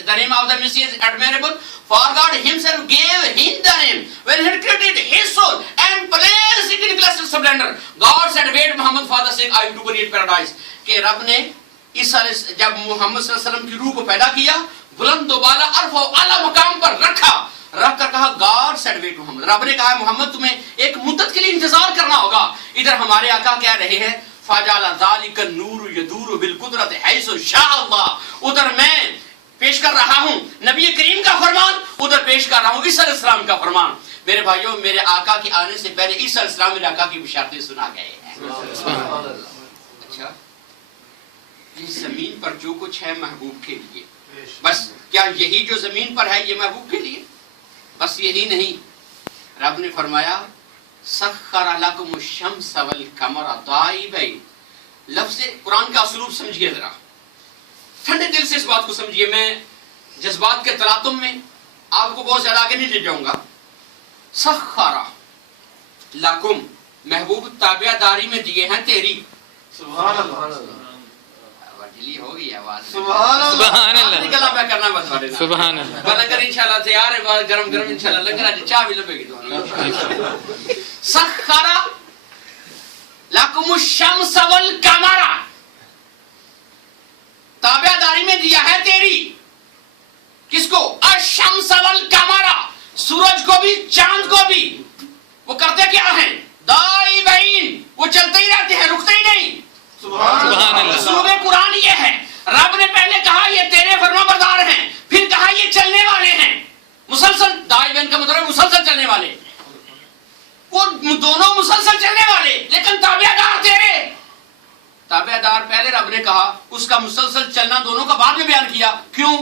the name of the Messiah is admirable, for God himself gave him the name when he had created his soul and placed it in glorious splendor. God said wait Muhammad for the sake I will create paradise. کہ رب نے جب محمد صلی اللہ علیہ وسلم کی روح کو پیدا کیا، بلند و بالا عرف و اعلیٰ مقام پر رکھ کر کہا God said wait محمد، رب نے کہا محمد تمہیں ایک مدت کے لیے انتظار کرنا ہوگا۔ ادھر ہمارے آقا کہہ رہے ہیں فَجَعَلَ ذَلِكَ النُّورُ يَدُورُ بِالْقُدْرَةِ حَيْثُ شَاءَ اللَّهُ۔ ادھر میں پیش کر رہا ہوں نبی کریم کا فرمان، ادھر پیش کر رہا ہوں عیسیٰ علیہ السلام کا فرمان۔ میرے بھائیوں، میرے آقا کے آنے سے پہلے عیسیٰ علیہ السلام میرے آقا کی بشارتیں سنا گئے ہیں۔ اچھا، یہ زمین پر جو کچھ ہے محبوب کے لیے، بس کیا یہی جو زمین پر ہے یہ محبوب کے لیے؟ بس یہی نہیں، رب نے فرمایا سخر لکم الشمس والقمر دائبین۔ لفظ قرآن کا اسلوب سمجھیے ذرا، ٹھنڈے دل سے اس بات کو سمجھیے، میں جذبات کے تلاطم میں آپ کو بہت زیادہ آگے نہیں لے جاؤں گا۔ سخر لکم، محبوب تابع داری میں دیے ہیں تیری۔ سبحان اللہ، ڈھیلی ہو گئی آواز، سبحان اللہ، نکلا پہ کرنا بس والے نا، سبحان اللہ، لنگر انشاءاللہ تیار ہے، گرم گرم انشاءاللہ لنگر آج چاہ بھی لبے گی تو سخر لکم الشمس والقمر، تابع داری میں دیا ہے تیری، کس کو؟ الشمس والقمر، سورج کو بھی چاند کو بھی۔ وہ کرتے کیا ہیں؟ دائبین، وہ چلتے ہی رہتے ہیں، رکتے ہی نہیں۔ سبحان اللہ، اسلوب قرآن یہ ہے، رب نے پہلے کہا یہ تیرے فرما بردار ہیں، پھر کہا یہ چلنے والے ہیں، مسلسل۔ دائبین کا مطلب مسلسل چلنے والے، وہ دونوں مسلسل چلنے والے لیکن تابع دار تیرے۔ تابع دار پہلے رب نے کہا، اس کا مسلسل چلنا دونوں کا بعد میں بیان کیا۔ کیوں؟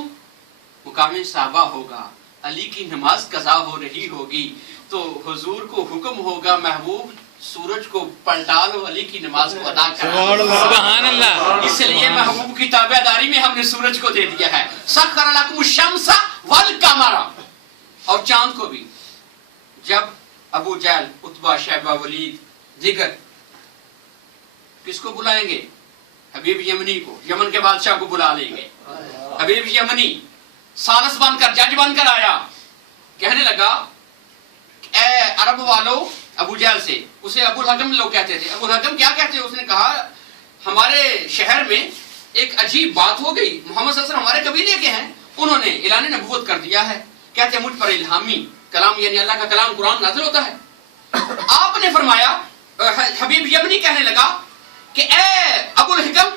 مقام صحابہ ہوگا، علی کی نماز قضا ہو رہی ہوگی تو حضور کو حکم ہوگا محبوب سورج کو پلٹا لو، علی کی نماز کو ادا کرو۔ سبحان اللہ، اس لیے محبوب کی تابع داری میں ہم نے سورج کو دے دیا ہے۔ سخر لکم الشمس والقمر، اور چاند کو بھی۔ جب ابو جہل، عتبہ، شیبہ، ولید دیگر کس کو بلائیں گے؟ حبیب یمنی کو، یمن کے بادشاہ کو بلا لیں گے۔ حبیب یمنی سالس بن کر، جج بن کر آیا، کہنے لگا اے عرب والو، ابو جہل سے، اسے ابو الحکم لوگ کہتے تھے۔ ابو الحکم کیا کہتے ہیں؟ اس نے کہا ہمارے شہر میں ایک عجیب بات ہو گئی، محمد صلی اللہ علیہ وسلم ہمارے قبیلے کے ہیں، انہوں نے اعلان نبوت کر دیا ہے، کہتے ہیں مجھ پر الہامی کلام، یعنی اللہ کا کلام قرآن نازل ہوتا ہے۔ آپ نے فرمایا، حبیب یمنی کہنے لگا کہ اے ابو الحکم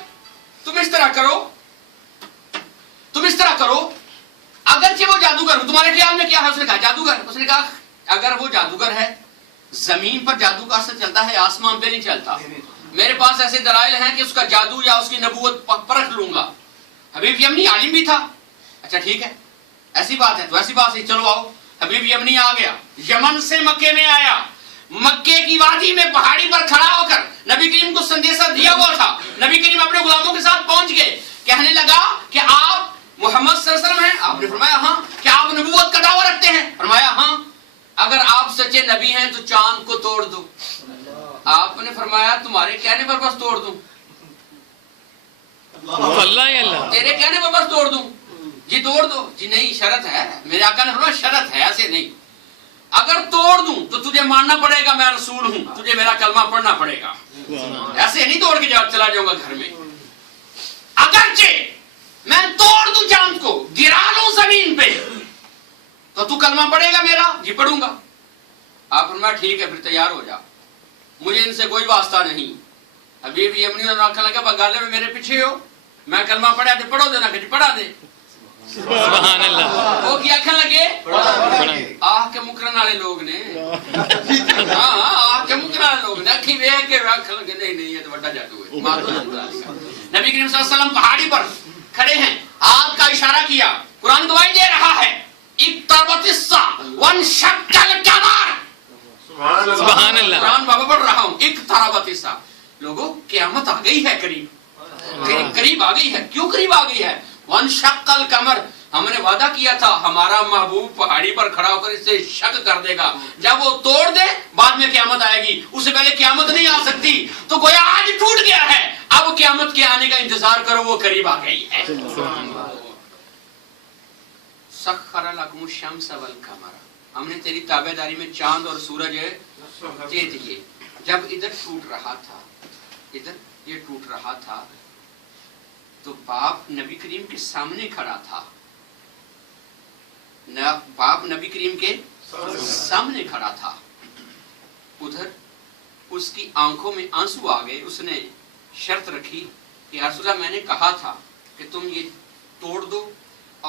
تم اس طرح کرو، اگرچہ وہ جادوگر ہو، تمہارے خیال میں کیا ہے؟ اس نے کہا جادوگر۔ اس نے کہا اگر وہ جادوگر ہے، زمین پر جادو کا اثر چلتا ہے، آسمان پہ نہیں چلتا، میرے پاس ایسے دلائل ہیں کہ اس کا جادو یا اس کی نبوت پرکھ لوں گا۔ حبیب یمنی عالم بھی تھا۔ اچھا ٹھیک ہے، ایسی بات ہے تو ایسی بات ہے، چلو آؤ۔ حبیب یمنی آ گیا، یمن سے مکے میں آیا، مکے کی وادی میں پہاڑی پر کھڑا ہو کر نبی کریم کو سندیشہ دیا ہوا تھا۔ نبی کریم اپنے غلاموں کے ساتھ پہنچ گئے، کہنے لگا کہ آپ محمد صلی اللہ علیہ وسلم ہیں؟ آپ نے فرمایا ہاں۔ کہ آپ نبوت کا دعویٰ رکھتے ہیں؟ فرمایا ہاں۔ اگر آپ سچے نبی ہیں تو چاند کو توڑ دو۔ آپ نے فرمایا تمہارے کہنے پر بس توڑ دوں؟ اللہ، تیرے کہنے پر بس توڑ دوں؟ جی توڑ دو۔ جی نہیں، شرط ہے۔ میرے آقا نے فرمایا شرط ہے، ایسے نہیں، اگر توڑ دوں تو تجھے ماننا پڑے گا میں رسول ہوں، تجھے میرا کلمہ پڑھنا پڑے گا، ایسے نہیں توڑ کے چلا جاؤں گا گھر میں۔ اگرچہ میں توڑ دوں چاند کو، گرا لوں زمین پہ، تو کلمہ پڑھے گا میرا؟ جی پڑھوں گا۔ آپ فرمایا ٹھیک ہے پھر تیار ہو جا، مجھے ان سے کوئی واسطہ نہیں۔ حبیب یمنی نے آخر لگا بگالے میں میرے پیچھے ہو، میں کلمہ پڑھا دے پڑھو دینا کہ جی پڑھا دے۔ سبحان اللہ، وہ کیا آخر لگے آہ کے مکرن والے لوگ نے، ہاں آہ کے مکرن والے لوگ نے اکھی ویکھ کے آخر لگے نہیں یہ تو بڑا جادو ہے۔ نبی کریم صلی اللہ علیہ وسلم پہاڑی پر کھڑے ہیں، ہاتھ کا اشارہ کیا، قرآن گواہی دے رہا ہے اقتربت الساعۃ وانشق القمر۔ سبحان اللہ، قرآن بابا پڑھ رہا ہوں، اقتربت الساعۃ، لوگوں قیامت آ گئی ہے، قریب آ گئی ہے۔ کیوں قریب آ گئی ہے؟ وانشق القمر، ہم نے وعدہ کیا تھا ہمارا محبوب پہاڑی پر کھڑا ہو کر اس سے شک کر دے گا، جب وہ توڑ دے بعد میں قیامت آئے گی، اس سے پہلے قیامت نہیں آ سکتی. تو گویا آج ٹوٹ گیا ہے، اب قیامت کے آنے کا انتظار کرو، وہ قریب آ گئی ہے. سخر لکم الشمس والقمر، ہم نے تیری تابعداری میں چاند اور سورج دے دیے. جب ادھر ٹوٹ رہا تھا، ادھر یہ ٹوٹ رہا تھا، تو باپ نبی کریم کے سامنے کھڑا تھا. باپ نبی کریم کے سامنے کھڑا تھا. ادھر اس کی آنکھوں میں آنسو آ گئے. اس نے شرط رکھی کہ یا رسول اللہ میں نے کہا تھا کہ تم یہ توڑ دو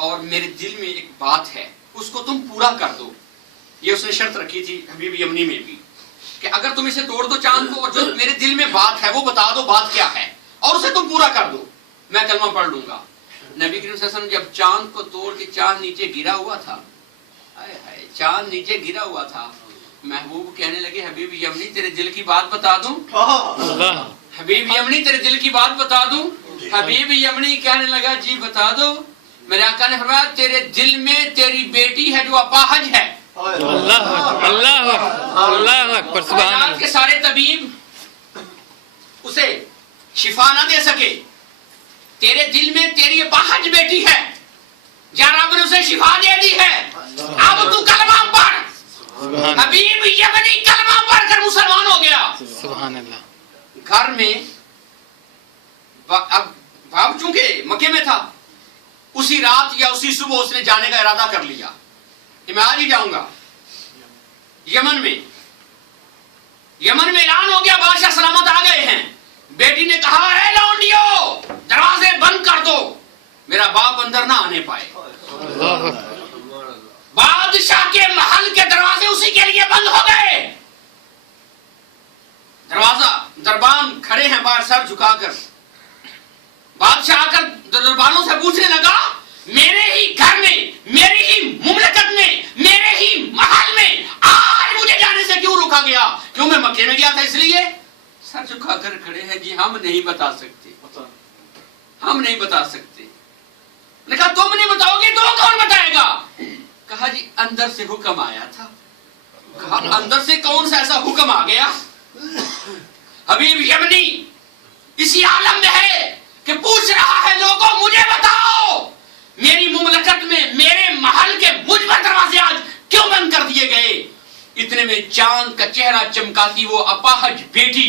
اور میرے دل میں ایک بات ہے اس کو تم پورا کر دو. یہ اس نے شرط رکھی تھی حبیب یمنی میں بھی کہ اگر تم اسے توڑ دو چاند کو، اور جو میرے دل میں بات ہے وہ بتا دو بات کیا ہے اور اسے تم پورا کر دو، میں کلمہ پڑھ لوں گا. نبی کریم صلی اللہ علیہ وسلم جب چاند کو توڑ کے چاند نیچے گرا ہوا تھا، چاند نیچے گرا ہوا تھا، محبوب کہنے لگے حبیب یمنی تیرے دل کی بات بتا دوں، حبیب یمنی تیرے دل کی بات بتا دوں. حبیب یمنی کہنے لگا جی بتا دو. میرے آقا نے فرمایا تیرے دل میں تیری بیٹی ہے جو اپاہج ہے. اللہ اکبر سبحان اللہ. کے سارے طبیب اسے شفا نہ دے سکے، تیرے دل میں تیری اپاہج بیٹی ہے، یا رب نے اسے شفا دے دی ہے. اب تو کلمہ پڑھ. حبیب یمنی کلمہ پڑھ کر مسلمان ہو گیا. سبحان اللہ. گھر میں اب باب چونکہ مکے میں تھا، اسی رات یا اسی صبح اس نے جانے کا ارادہ کر لیا کہ میں آج ہی جاؤں گا یمن میں. یمن میں اعلان ہو گیا بادشاہ سلامت آ گئے ہیں. بیٹی نے کہا اے لونڈیو دروازے بند کر دو، میرا باپ اندر نہ آنے پائے. بادشاہ کے محل کے دروازے اسی کے لیے بند ہو گئے. دروازہ دربان کھڑے ہیں باہر سر جھکا کر. بادشاہ آ کر دربانوں سے پوچھنے لگا میرے ہی گھر میں، میری ہی مملکت میں، میرے ہی محل میں آج مجھے جانے سے کیوں روکا گیا؟ کیوں میں مکے میں گیا تھا اس لیے؟ سر جھکا کر کھڑے ہیں جی ہم نہیں بتا سکتے، ہم نہیں بتا سکتے. نے کہا تم نہیں بتاؤ گے تو کون بتائے گا؟ کہا جی اندر سے حکم آیا تھا. کہا اندر سے کون سا ایسا حکم آ گیا؟ حبیب یمنی اسی عالم میں ہے کہ پوچھ رہا ہے لوگوں مجھے بتاؤ میری مملکت میں میرے محل کے مجھ پر دروازے آج کیوں بند کر دیے گئے؟ اتنے میں چاند کا چہرہ چمکاتی وہ اپاہج بیٹی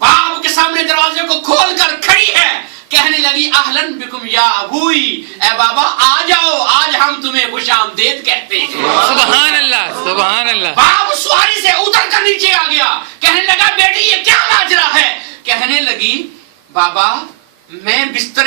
باپ کے سامنے دروازے کو کھول کر کھڑی ہے. کہنے لگی اہلن بکم یا ابوئی، اے بابا آ جاؤ، آج ہم تمہیں خوش آمدید کہتے ہیں. سبحان اللہ سبحان اللہ. باپ سواری سے اتر کر نیچے آ گیا. کہنے لگا بیٹی یہ کیا ماجرا ہے؟ کہنے لگی بابا میں بستر